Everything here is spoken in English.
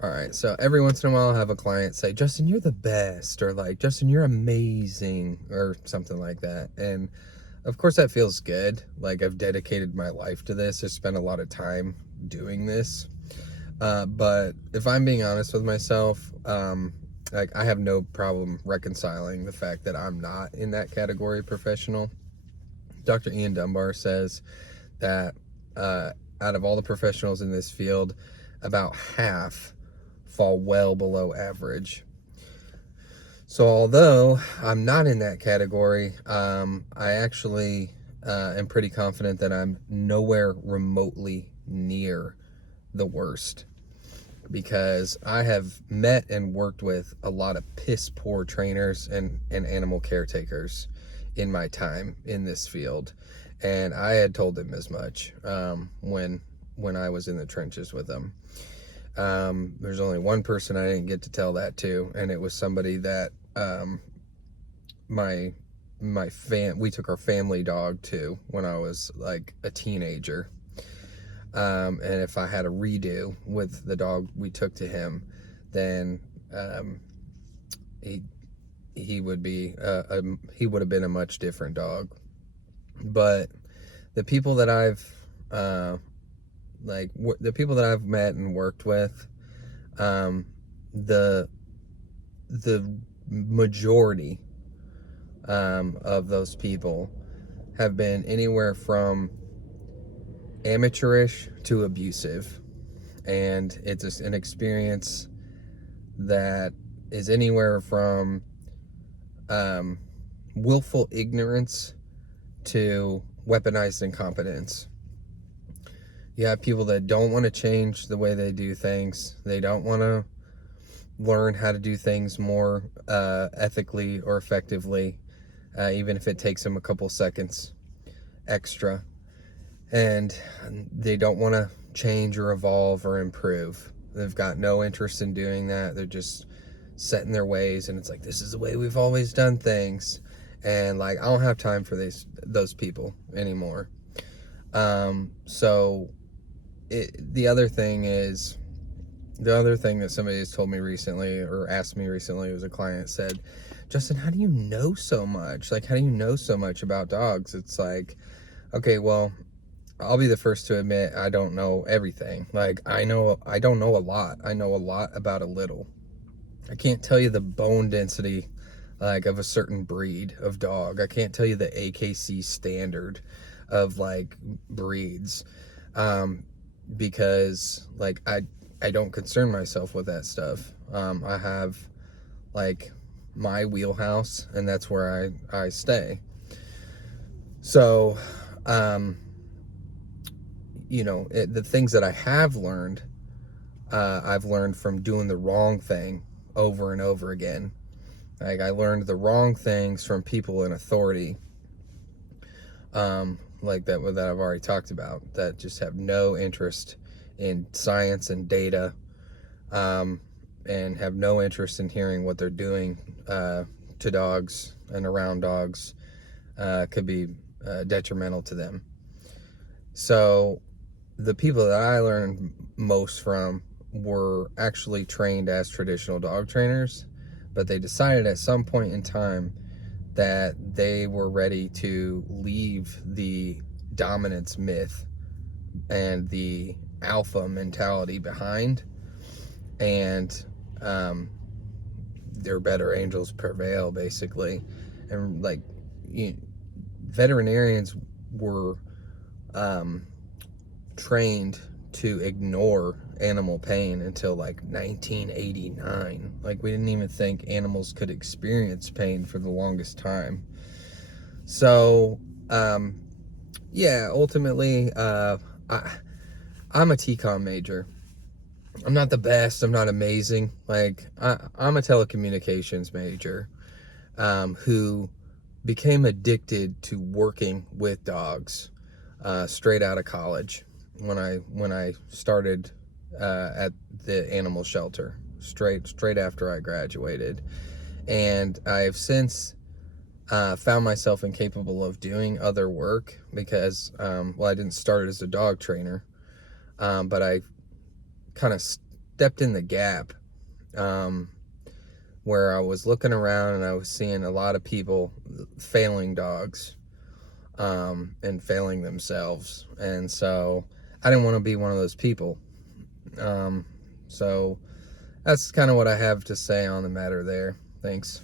All right, so every once in a while, I'll have a client say, Justin, you're the best, or like, Justin, you're amazing, or something like that. And of course, that feels good. Like, I've dedicated my life to this, I spent a lot of time doing this. But if I'm being honest with myself, like, I have no problem reconciling the fact that I'm not in that category professional. Dr. Ian Dunbar says that out of all the professionals in this field, about half fall well below average. So although I'm not in that category, I actually am pretty confident that I'm nowhere remotely near the worst, because I have met and worked with a lot of piss poor trainers and animal caretakers in my time in this field. And I had told them as much when I was in the trenches with them. There's only one person I didn't get to tell that to, and it was somebody that my we took our family dog to when I was like a teenager. And if I had a redo with the dog we took to him, then he he would be he would have been a much different dog. But the people that I've the people that I've met and worked with, um, the majority of those people have been anywhere from amateurish to abusive, and it's just an experience that is anywhere from willful ignorance to weaponized incompetence. You have people that don't want to change the way they do things. They don't want to learn how to do things more ethically or effectively, even if it takes them a couple seconds extra. And they don't want to change or evolve or improve. They've got no interest in doing that. They're just set in their ways, and it's like, this is the way we've always done things. And like, I don't have time for those people anymore. So the other thing that somebody has told me recently, or asked me recently, was a client said, Justin, how do you know so much? Like, how do you know so much about dogs? It's like, okay, well, I'll be the first to admit I don't know everything. Like, I don't know a lot. I know a lot about a little. I can't tell you the bone density like of a certain breed of dog. I can't tell you the AKC standard of like breeds, because like I don't concern myself with that stuff. I have like my wheelhouse, and that's where I stay. So, the things that I have learned, I've learned from doing the wrong thing over and over again. Like, I learned the wrong things from people in authority, like that I've already talked about, that just have no interest in science and data, and have no interest in hearing what they're doing to dogs and around dogs could be detrimental to them. So the people that I learned most from were actually trained as traditional dog trainers, but they decided at some point in time that they were ready to leave the dominance myth and the alpha mentality behind, and their better angels prevail, basically. And like, veterinarians were trained to ignore animal pain until like 1989. Like, we didn't even think animals could experience pain for the longest time. So yeah, ultimately, I'm a TCOM major. I'm not the best, I'm not amazing. Like, I'm a telecommunications major, who became addicted to working with dogs straight out of college, when I started at the animal shelter, straight after I graduated. And I've since found myself incapable of doing other work because, I didn't start as a dog trainer, but I kind of stepped in the gap, where I was looking around and I was seeing a lot of people failing dogs, and failing themselves. And so I didn't want to be one of those people. So that's kind of what I have to say on the matter there. Thanks.